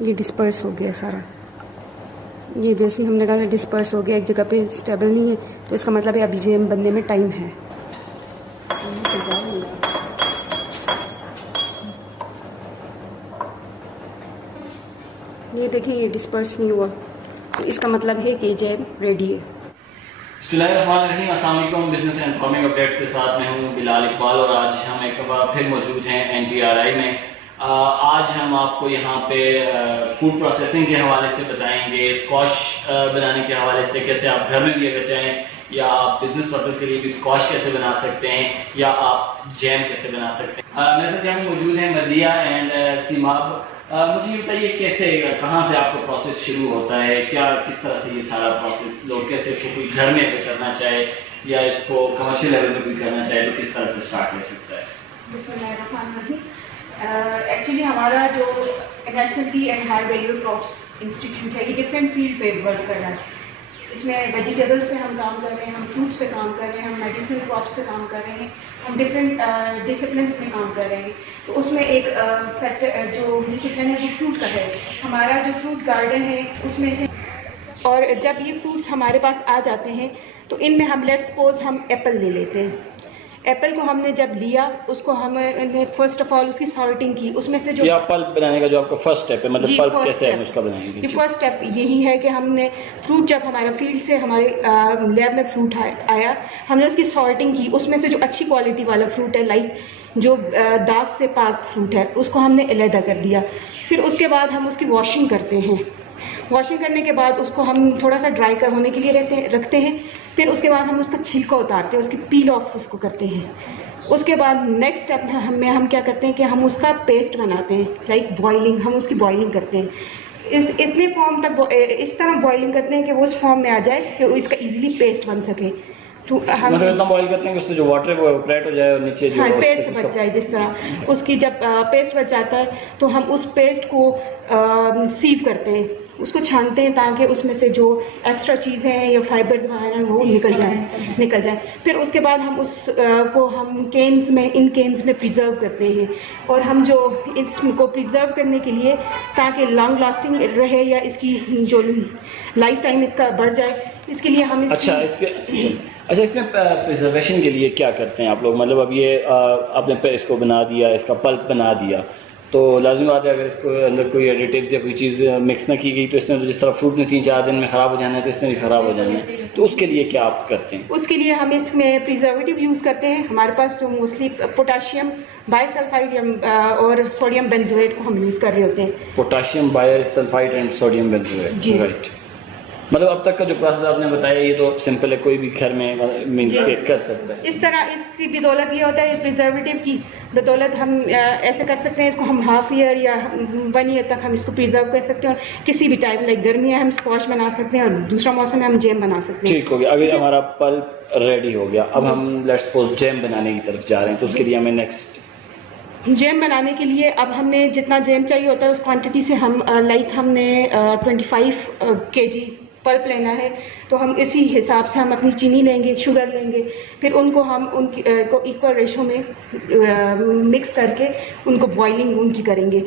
ये डिस्पर्स हो गया सारा। ये जैसे ही हमने डाला डिस्पर्स हो गया, एक जगह पे स्टेबल नहीं है, तो इसका मतलब है अभी जैम बनने में टाइम है। ये देखें, ये डिस्पर्स नहीं हुआ, तो इसका मतलब है कि जैम रेडी है। अस्सलाम वालेकुम, बिजनेस एंड फार्मिंग अपडेट्स के साथ मैं हूं बिलाल इकबाल और आज हम एक बार फिर मौजूद हैं NTRI में। आज हम आपको यहां पे फूड प्रोसेसिंग के हवाले से बताएंगे, स्क्वाश बनाने के हवाले से, कैसे आप घर में भी अगर चाहें या आप बिजनेस पर्पज़ के लिए भी स्क्वाश कैसे बना सकते हैं या आप जैम कैसे बना सकते हैं। मेरे साथ यहाँ मौजूद हैं मदिया एंड सीमाब। मुझे ये बताइए कैसे, कहाँ से आपका प्रोसेस शुरू होता है, क्या किस तरह से ये सारा प्रोसेस, लोग कैसे इसको कोई घर में अगर करना चाहे या इसको कमर्शियल लेवल पे भी करना चाहे तो किस तरह से स्टार्ट कर सकता है। एक्चुअली हमारा जो national T and high value crops institute है, ये डिफरेंट फील्ड पे वर्क कर रहा है। इसमें वेजिटेबल्स पे हम काम कर रहे हैं, हम फ्रूट्स पे काम कर रहे हैं, हम मेडिसिनल क्रॉप्स पे काम कर रहे हैं, हम डिफरेंट डिसिप्लिन्स में काम कर रहे हैं। तो उसमें एक फैक्टर जो डिसिप्लिन है वो फ्रूट का है। हमारा जो फ्रूट गार्डन है उसमें से, और जब ये फ्रूट्स हमारे पास आ जाते हैं तो इनमें हम लेट्स सपोज हम एप्पल ले लेते हैं। एप्पल को हमने जब लिया, उसको हमने फर्स्ट ऑफ ऑल उसकी सॉर्टिंग की, उसमें से जो पल्प बनाने का जो आपका फर्स्ट स्टेप है, मतलब पल्प कैसे हम उसका बनाएंगे। फर्स्ट स्टेप यही है कि हमने फ्रूट, जब हमारा फील्ड से हमारे लैब में फ्रूट आया, हमने उसकी सॉर्टिंग की, उसमें से जो अच्छी क्वालिटी वाला फ्रूट है, लाइक जो दाग से पाक फ्रूट है, उसको हमने अलहदा कर दिया। फिर उसके बाद हम उसकी वॉशिंग करते हैं। वॉशिंग करने के बाद उसको हम थोड़ा सा ड्राई कर होने के लिए रखते हैं। फिर उसके बाद हम उसका छिलका उतारते हैं, उसकी पील ऑफ उसको करते हैं। उसके बाद नेक्स्ट स्टेप में हम क्या करते हैं कि हम उसका पेस्ट बनाते हैं, लाइक बॉइलिंग, हम उसकी बॉइलिंग करते हैं। इतने फॉर्म तक इस तरह बॉइलिंग करते हैं कि वो उस फॉर्म में आ जाए कि इसका इजीली पेस्ट बन सके। तो हम मतलब इतना बॉईल करते हैं कि उससे जो वाटर है वो इवेपोरेट हो जाए और नीचे जो पेस्ट बच जाए। जिस तरह उसकी जब पेस्ट बच जाता है तो हम उस पेस्ट को सीव करते हैं, उसको छानते हैं ताकि उसमें से जो एक्स्ट्रा चीज़ें हैं या फाइबर्स वगैरह हैं वो निकल जाए। फिर उसके बाद हम को हम केन्स में, इन केन्स में प्रिजर्व करते हैं। और हम जो इसको प्रिजर्व करने के लिए, ताकि लॉन्ग लास्टिंग रहे या इसकी जो लाइफ टाइम इसका बढ़ जाए, इसके लिए हम इसमें प्रिजर्वेशन के लिए क्या करते हैं आप लोग? मतलब अब ये आपने इसको बना दिया, इसका पल्प बना दिया, तो लाजिम बात है अगर इसको अंदर कोई एडिटिव्स या कोई चीज़ मिक्स ना की गई तो इसने, तो जिस तरह फ्रूट ने 3-4 दिन में ख़राब हो जाना है तो इसने भी ख़राब हो जाना है। तो उसके लिए क्या आप करते हैं? उसके लिए हम इसमें प्रिजर्वेटिव यूज़ करते हैं। हमारे पास जो मोस्टली पोटाशियम बायसल्फाइड और सोडियम बेंजोएट को हम यूज़ कर रहे होते हैं। Potassium bisulphide and sodium benzoate, जी राइट। मतलब अब तक का जो प्रोसेस आपने बताया ये तो सिंपल है, कोई भी घर में मीन्स कर सकता है। इस तरह इसकी बदौलत ये होता है, प्रिजर्वेटिव की बदौलत हम ऐसे कर सकते हैं, इसको हम हाफ ईयर या 1 ईयर तक हम इसको प्रिजर्व कर सकते हैं। और किसी भी टाइम, लाइक गर्मी है हम स्क्वाश बना सकते हैं और दूसरा मौसम में हम जैम बना सकते हैं। ठीक हो गया। अभी हमारा पल्प रेडी हो गया, अब हम लेट्स सपोज जैम बनाने की तरफ जा रहे हैं, तो उसके लिए हमें नेक्स्ट जैम बनाने के लिए अब हमने जितना जैम चाहिए होता है उस क्वांटिटी से हम हमने 25 kg पल्प लेना है, तो हम इसी हिसाब से हम अपनी चीनी लेंगे, शुगर लेंगे, फिर उनको हम को इक्वल रेशो में मिक्स करके उनको बॉइलिंग उनकी करेंगे।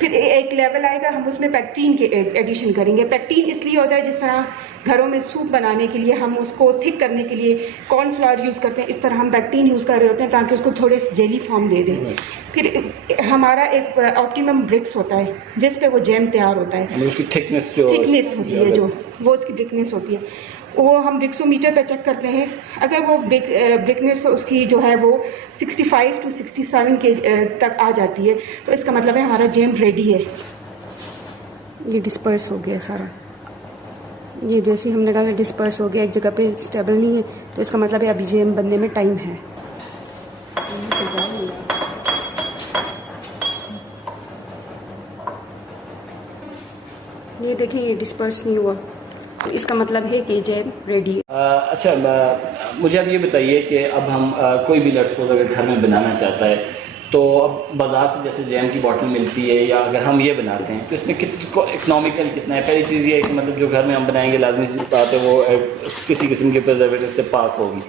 फिर एक लेवल आएगा, हम उसमें पैक्टीन के एडिशन करेंगे। पैक्टीन इसलिए होता है, जिस तरह घरों में सूप बनाने के लिए हम उसको थिक करने के लिए कॉर्नफ्लावर यूज़ करते हैं, इस तरह हम पैक्टीन यूज़ कर रहे होते हैं ताकि उसको थोड़े जेली फॉर्म दे दें। फिर हमारा एक ऑप्टिमम ब्रिक्स होता है जिस पे वो जैम तैयार होता है। उसकी थिकनेस होती है, जो वो उसकी ब्रिकनेस होती है, वो हम ब्रिक्सोमीटर पे चेक करते हैं। अगर वो ब्रिकनेस उसकी जो है वो 65 to 67 के तक आ जाती है तो इसका मतलब है हमारा जैम रेडी है। ये डिस्पर्स हो गया सारा। ये जैसे ही हमने डाला डिस्पर्स हो गया, एक जगह पे स्टेबल नहीं है, तो इसका मतलब है अभी जैम बनने में टाइम है। ये देखें, ये डिस्पर्स नहीं हुआ, तो इसका मतलब है कि जैम रेडी है। अच्छा, मुझे अब ये बताइए कि अब हम कोई भी लड़कों अगर घर में बनाना चाहता है तो अब बाज़ार से जैसे जैम की बॉटल मिलती है या अगर हम ये बनाते हैं तो इसमें इकोनॉमिकल कितना है? पहली चीज़ ये है कि मतलब जो घर में हम बनाएंगे लाजमी सी बात है वो किसी किस्म के प्रिजर्वेटिव से पाक होगी।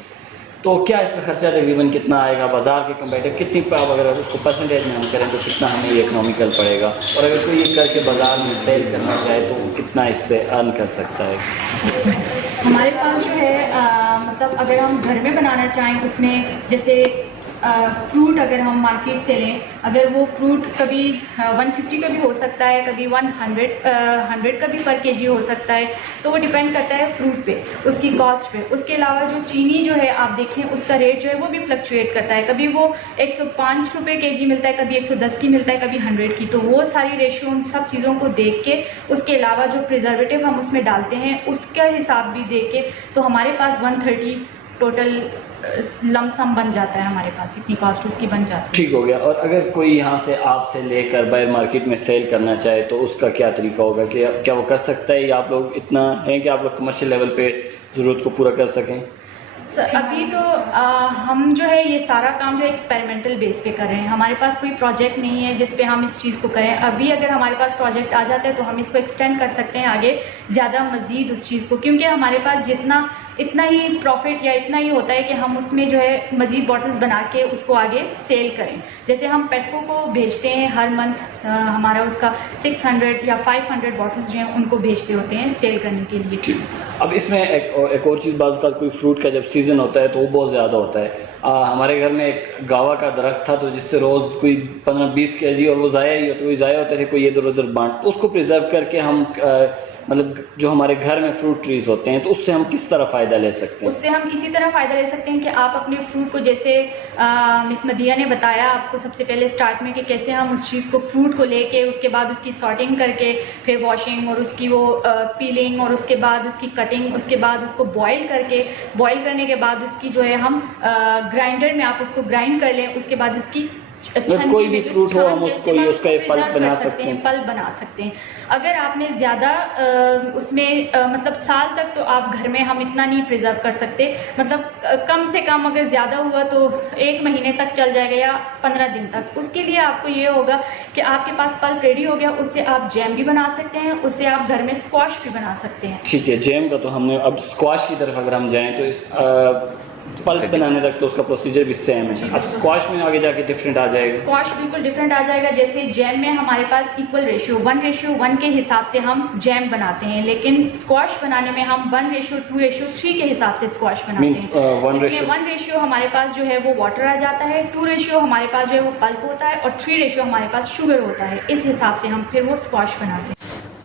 तो क्या इसका खर्चा तकरीबन कितना आएगा बाज़ार के कंपेटिव, कितनी आप अगर उसको परसेंटेज में हम करें तो कितना हमें ये इकोनॉमिकल पड़ेगा, और अगर कोई ये करके बाज़ार में सेल करना चाहे तो कितना इससे अर्न कर सकता है? हमारे पास जो है मतलब अगर हम घर में बनाना चाहें उसमें जैसे फ्रूट अगर हम मार्केट से लें, अगर वो फ्रूट कभी 150 का भी हो सकता है, कभी 100 का भी पर केजी हो सकता है, तो वो डिपेंड करता है फ्रूट पे, उसकी कॉस्ट पे। उसके अलावा जो चीनी जो है आप देखें उसका रेट जो है वो भी फ्लक्चुएट करता है, कभी वो 105 रुपये केजी मिलता है, कभी 110 की मिलता है, कभी 100 की। तो वो सारी रेशियो उन सब चीज़ों को देख के, उसके अलावा जो प्रिजर्वेटिव हम उसमें डालते हैं उसका हिसाब भी देख के, तो हमारे पास 130 टोटल लमसम बन जाता है, हमारे पास इतनी कॉस्ट उसकी बन जाती है। ठीक हो गया। और अगर कोई यहाँ से आपसे लेकर बाहर मार्केट में सेल करना चाहे तो उसका क्या तरीका होगा, कि क्या वो कर सकता है, या आप लोग इतना हैं कि आप लोग कमर्शियल लेवल पे ज़रूरत को पूरा कर सकें? अभी तो हम जो है ये सारा काम जो है एक्सपेरिमेंटल बेस पे कर रहे हैं, हमारे पास कोई प्रोजेक्ट नहीं है जिस पे हम इस चीज़ को करें। अभी अगर हमारे पास प्रोजेक्ट आ जाता है तो हम इसको एक्सटेंड कर सकते हैं आगे ज़्यादा मज़ीद उस चीज़ को, क्योंकि हमारे पास इतना ही प्रॉफिट या इतना ही होता है कि हम उसमें जो है मज़ीद बॉटल्स बना के उसको आगे सेल करें। जैसे हम पेटको को भेजते हैं हर मंथ, हमारा उसका 600 या 500 बॉटल्स जो हैं उनको भेजते होते हैं सेल करने के लिए। अब इसमें एक और चीज़, बाज़ का कोई फ्रूट का जब सीज़न होता है तो वो बहुत ज़्यादा होता है। हमारे घर में एक गावा का दरख्त था, तो जिससे रोज़ कोई 15-20 केजी, और वो ज़ाया होते थे, कोई इधर उधर बांट, उसको प्रिजर्व करके हम मतलब जो हमारे घर में फ्रूट ट्रीज होते हैं तो उससे हम किस तरह फ़ायदा ले सकते हैं? उससे हम इसी तरह फ़ायदा ले सकते हैं कि आप अपने फ्रूट को, जैसे मिस मदिया ने बताया आपको सबसे पहले स्टार्ट में, कि कैसे हम उस चीज़ को, फ्रूट को लेके उसके बाद उसकी सॉर्टिंग करके, फिर वॉशिंग और उसकी वो पीलिंग, और उसके बाद उसकी कटिंग, उसके बाद उसको बॉईल करने के बाद उसकी जो है हम ग्राइंडर में आप उसको ग्राइंड कर लें, उसके बाद उसकी कोई भी फ्रूट हो हम उसको उसका पल्प बना सकते हैं, पल्प बना सकते हैं। अगर आपने ज़्यादा उसमें मतलब साल तक तो आप घर में हम इतना नहीं प्रिजर्व कर सकते, मतलब कम से कम अगर ज़्यादा हुआ तो 1 महीने तक चल जाएगा या 15 दिन तक। उसके लिए आपको ये होगा कि आपके पास पल्प रेडी हो गया, उससे आप जैम भी बना सकते हैं, उससे आप घर में स्क्वाश भी बना सकते हैं। ठीक है, जैम का तो हमने, अब स्क्वाश की तरफ अगर हम जाएँ तो इस पल्प बनाने तक तो उसका प्रोसीजर भी सेम है। अब स्क्वाश में आगे जाके डिफरेंट आ जाएगा? स्क्वाश बिल्कुल डिफरेंट आ जाएगा। जैसे जैम में हमारे पास इक्वल रेशियो 1:1 के हिसाब से हम जैम बनाते हैं, लेकिन स्क्वाश बनाने में हम 1:2:3 के हिसाब से स्क्वाश बनाते हैं। 1 हमारे पास जो है वो वाटर आ जाता है, 2 हमारे पास जो है वो पल्प होता है, और 3 हमारे पास शुगर होता है। इस हिसाब से हम फिर वो स्क्वाश बनाते हैं।